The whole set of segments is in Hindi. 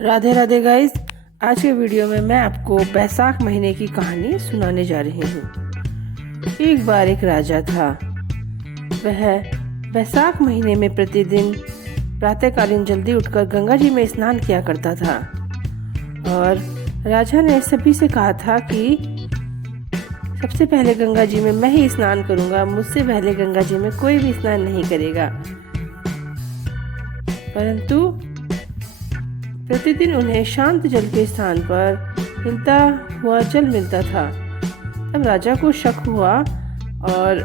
राधे राधे गाइस। आज के वीडियो में मैं आपको बैसाख महीने की कहानी सुनाने जा रही हूँ। एक बार एक राजा था। वह बैसाख महीने में प्रतिदिन प्रातःकालीन जल्दी उठकर गंगा जी में स्नान किया करता था। और राजा ने सभी से कहा था कि सबसे पहले गंगा जी में मैं ही स्नान करूँगा, मुझसे पहले गंगा जी में कोई भी स्नान नहीं करेगा। परंतु प्रतिदिन उन्हें शांत जल के स्थान पर हिलता हुआ जल मिलता था। तब राजा को शक हुआ और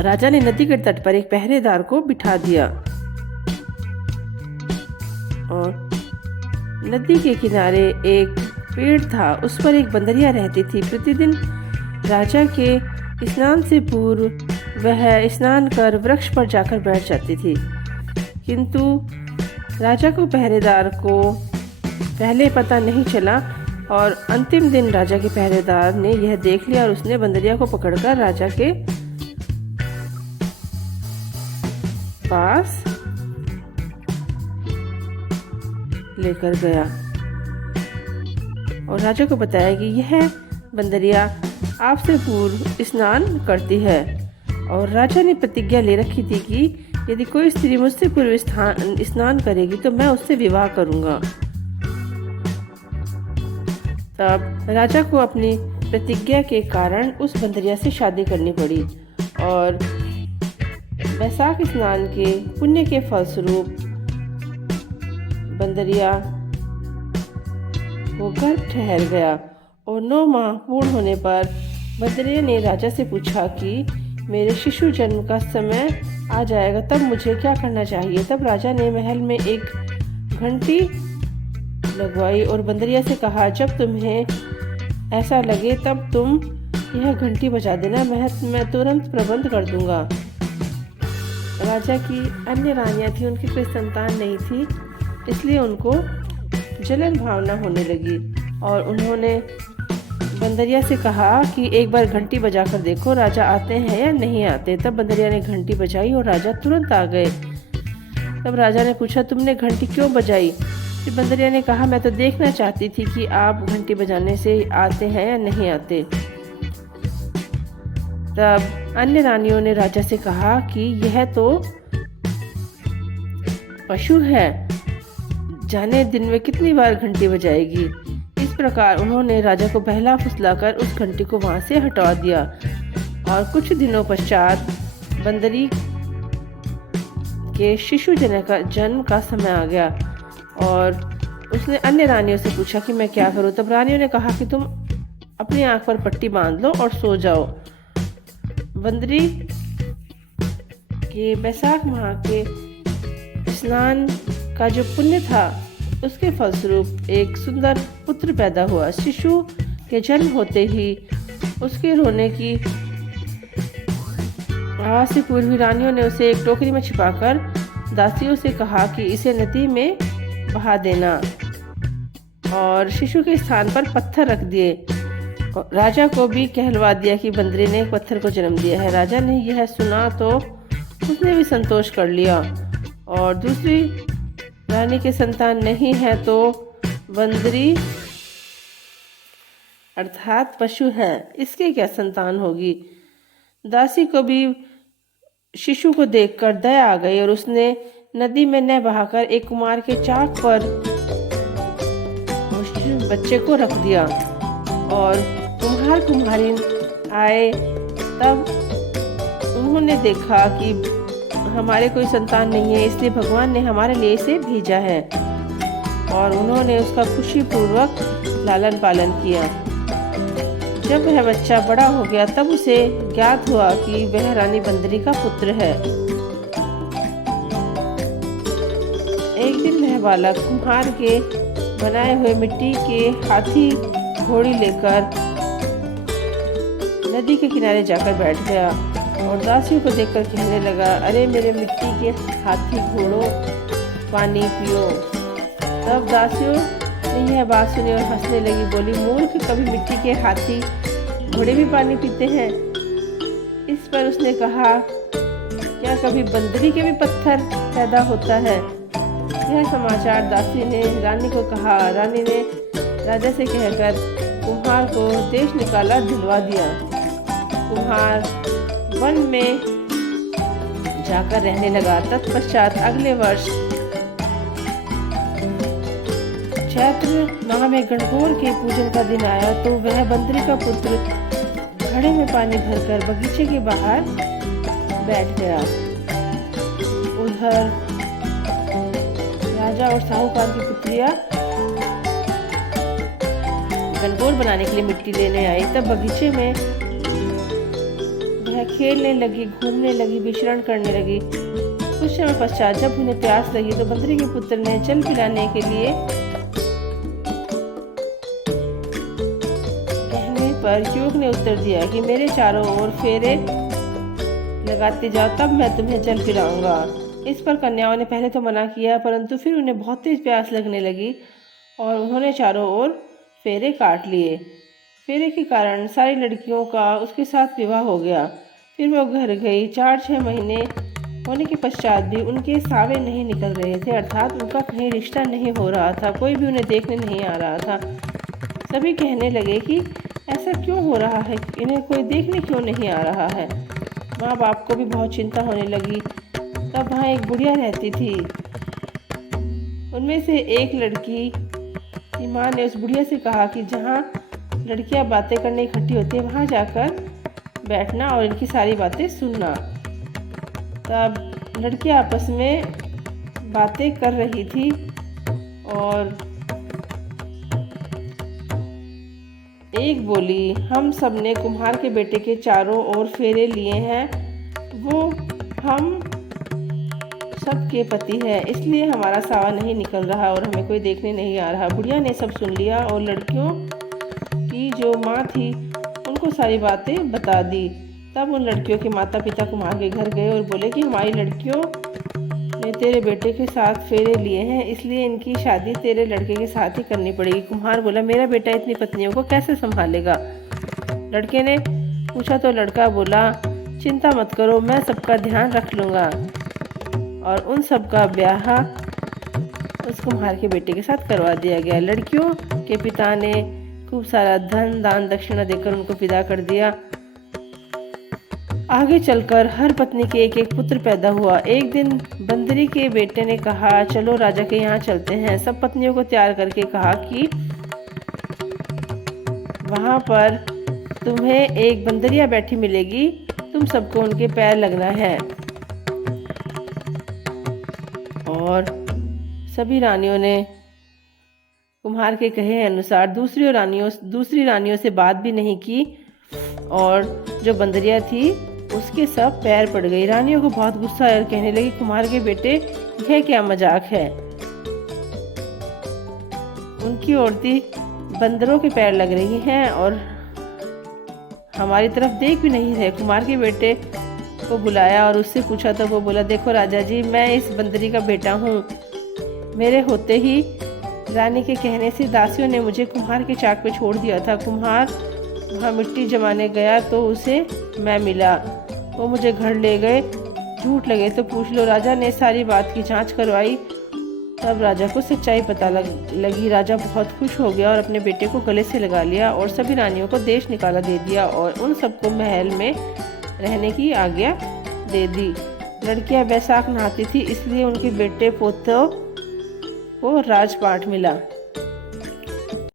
राजा ने नदी के तट पर एक पहरेदार को बिठा दिया। और नदी के किनारे एक पेड़ था, उस पर एक बंदरिया रहती थी। प्रतिदिन राजा के स्नान से पूर्व वह स्नान कर वृक्ष पर जाकर बैठ जाती थी। किंतु राजा को पहरेदार को पहले पता नहीं चला और अंतिम दिन राजा के पहरेदार ने यह देख लिया और उसने बंदरिया को पकड़कर राजा के पास लेकर गया और राजा को बताया कि यह बंदरिया आपसे पूर्व स्नान करती है। और राजा ने प्रतिज्ञा ले रखी थी कि यदि कोई स्त्री मुझसे पूर्व स्नान करेगी तो मैं उससे विवाह करूंगा। तब राजा को अपनी प्रतिज्ञा के कारण उस बंदरिया से शादी करनी पड़ी। और बैसाख स्नान के पुण्य के फलस्वरूप बंदरिया वो गर्भ ठहर गया। और 9 माह पूर्ण होने पर बंदरिया ने राजा से पूछा कि मेरे शिशु जन्म का समय आ जाएगा, तब मुझे क्या करना चाहिए। तब राजा ने महल में एक घंटी लगवाई और बंदरिया से कहा, जब तुम्हें ऐसा लगे तब तुम यह घंटी बजा देना, मैं तुरंत प्रबंध कर दूंगा। राजा की अन्य रानियां थी, उनकी कोई संतान नहीं थी, इसलिए उनको जलन भावना होने लगी। और उन्होंने बंदरिया से कहा कि एक बार घंटी बजाकर देखो, राजा आते हैं या नहीं आते। तब बंदरिया ने घंटी बजाई और राजा तुरंत आ गए। तब राजा ने पूछा, तुमने घंटी क्यों बजाई। फिर बंदरिया ने कहा, मैं तो देखना चाहती थी कि आप घंटी बजाने से आते हैं या नहीं आते। तब अन्य रानियों ने राजा से कहा कि यह तो पशु है, जाने दिन में कितनी बार घंटी बजाएगी। इस प्रकार उन्होंने राजा को बहला फुसलाकर उस घंटी को वहां से हटा दिया। और कुछ दिनों पश्चात बंदरी के शिशु जन्म का समय आ गया। और उसने अन्य रानियों से पूछा कि मैं क्या करूं। तब रानियों ने कहा कि तुम अपनी आंख पर पट्टी बांध लो और सो जाओ। बंदरी के बैसाख माह के स्नान का जो पुण्य था उसके फलस्वरूप एक सुंदर पुत्र पैदा हुआ। शिशु के जन्म होते ही उसके रोने की आवाज से पूर्व रानियों ने उसे एक टोकरी में छिपाकर दासियों से कहा कि इसे नदी में बहा देना और शिशु के स्थान पर पत्थर रख दिए। राजा को भी कहलवा दिया कि बंदरी ने एक पत्थर को जन्म दिया है। राजा ने यह सुना तो उसने भी संतोष कर लिया। और दूसरी रानी के संतान नहीं है तो बंदरी अर्थात पशु है, इसके क्या संतान होगी। दासी को भी शिशु को देखकर दया आ गई और उसने नदी में न बहाकर एक कुम्हार के चाक पर बच्चे को रख दिया। और कुम्हारिन आए तब उन्होंने देखा कि हमारे कोई संतान नहीं है, इसलिए भगवान ने हमारे लिए इसे भेजा है। और उन्होंने उसका खुशीपूर्वक लालन पालन किया। जब वह बच्चा बड़ा हो गया तब उसे ज्ञात हुआ कि वह रानी बंदरी का पुत्र है। एक दिन वह बालक कुम्हार के बनाए हुए मिट्टी के हाथी घोड़ी लेकर नदी के किनारे जाकर बैठ गया और दासियों को देखकर कहने लगा, अरे मेरे मिट्टी के हाथी घोड़ों, पानी पियो। तब दासियों ने यह बात सुनी और हंसने लगी, बोली, मूर्ख, कभी मिट्टी के हाथी घोड़े भी पानी पीते हैं। इस पर उसने कहा, क्या कभी बंदरी के भी पत्थर पैदा होता है। यह समाचार दासी ने रानी को कहा। रानी ने राजा से कहकर कुम्हार को देश निकाला दिलवा दिया। कुम्हार वन में जाकर रहने लगा। तत्पश्चात अगले वर्ष चैत्र माह में गणगौर के पूजन का दिन आया तो वह बंदरी का पुत्र घड़े में पानी भरकर बगीचे के बाहर बैठ गया। उधर राजा और साहूकार की पुत्रियां गणगौर बनाने के लिए मिट्टी लेने आई। तब बगीचे में वह खेलने लगी, घूमने लगी, विचरण करने लगी। कुछ समय पश्चात जब उन्हें प्यास लगी तो बंदरी के पुत्र ने जल पिलाने के लिए कहने पर युवक ने उत्तर दिया कि मेरे चारों ओर फेरे लगाते जाओ, तब मैं तुम्हें जल पिलाऊंगा। इस पर कन्याओं ने पहले तो मना किया, परंतु फिर उन्हें बहुत तेज प्यास लगने लगी और उन्होंने चारों ओर फेरे काट लिए। फेरे के कारण सारी लड़कियों का उसके साथ विवाह हो गया। फिर वो घर गई। 4-6 महीने होने के पश्चात भी उनके सावे नहीं निकल रहे थे, अर्थात उनका कहीं रिश्ता नहीं हो रहा था। कोई भी उन्हें देखने नहीं आ रहा था। सभी कहने लगे कि ऐसा क्यों हो रहा है, इन्हें कोई देखने क्यों नहीं आ रहा है। माँ बाप को भी बहुत चिंता होने लगी। तब वहाँ एक बुढ़िया रहती थी। उनमें से एक लड़की की माँ ने उस बुढ़िया से कहा कि जहाँ लड़कियाँ बातें करने इकट्ठी होती है वहाँ जाकर बैठना और इनकी सारी बातें सुनना। तब लड़कियाँ आपस में बातें कर रही थी और एक बोली, हम सब ने कुम्हार के बेटे के चारों ओर फेरे लिए हैं, वो हम सबके पति है, इसलिए हमारा सावा नहीं निकल रहा और हमें कोई देखने नहीं आ रहा। बुढ़िया ने सब सुन लिया और लड़कियों की जो माँ थी उनको सारी बातें बता दी। तब उन लड़कियों के माता पिता कुम्हार के घर गए और बोले कि हमारी लड़कियों ने तेरे बेटे के साथ फेरे लिए हैं, इसलिए इनकी शादी तेरे लड़के के साथ ही करनी पड़ेगी। कुम्हार बोला, मेरा बेटा इतनी पत्नियों को कैसे संभालेगा। लड़के ने पूछा तो लड़का बोला, चिंता मत करो, मैं सबका ध्यान रख लूँगा। और उन सब का ब्याह उस कुम्हार के बेटे के साथ करवा दिया गया। लड़कियों के पिता ने खूब सारा धन दान दक्षिणा देकर उनको विदा कर दिया। आगे चलकर हर पत्नी के एक एक पुत्र पैदा हुआ। एक दिन बंदरी के बेटे ने कहा, चलो राजा के यहाँ चलते हैं। सब पत्नियों को तैयार करके कहा कि वहाँ पर तुम्हें एक बंदरिया बैठी मिलेगी, तुम सबको उनके पैर लगना है। और सभी रानियों ने कुम्हार के कहे अनुसार दूसरी रानियों से बात भी नहीं की और जो बंदरिया थी उसके सब पैर पड़ गई। रानियों को बहुत गुस्सा आया और कहने लगी, कुम्हार के बेटे यह क्या मजाक है, उनकी औरतें बंदरों के पैर लग रही हैं और हमारी तरफ देख भी नहीं रहे। कुम्हार के बेटे को बुलाया और उससे पूछा तो वो बोला, देखो राजा जी, मैं इस बंदरी का बेटा हूँ। मेरे होते ही रानी के कहने से दासियों ने मुझे कुम्हार के चाक पे छोड़ दिया था। कुम्हार वहाँ मिट्टी जमाने गया तो उसे मैं मिला, वो मुझे घर ले गए। झूठ लगे तो पूछ लो। राजा ने सारी बात की जांच करवाई, तब राजा को सच्चाई पता लगी। राजा बहुत खुश हो गया और अपने बेटे को गले से लगा लिया और सभी रानियों को देश निकाला दे दिया और उन सबको महल में रहने की आज्ञा दे दी। लड़कियां बैसाख नहाती थी, इसलिए उनके बेटे पोतों को राजपाट मिला।